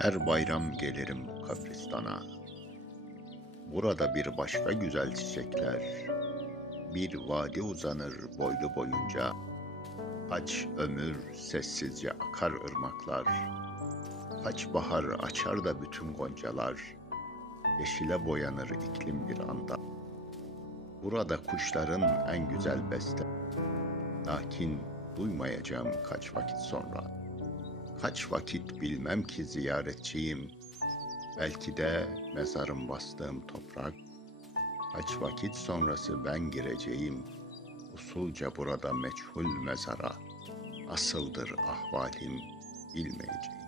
Her bayram gelirim kabristana. Burada bir başka güzel çiçekler. Bir vadi uzanır boylu boyunca. Kaç ömür sessizce akar ırmaklar. Kaç bahar açar da bütün goncalar. Yeşile boyanır iklim bir anda. Burada kuşların en güzel beste. Lakin duymayacağım kaç vakit sonra. Kaç vakit bilmem ki ziyaretçiyim. Belki de mezarım bastığım toprak. Kaç vakit sonrası ben gireceğim. Usulca burada meçhul mezara. Asıldır ahvalim bilmeyeceğim.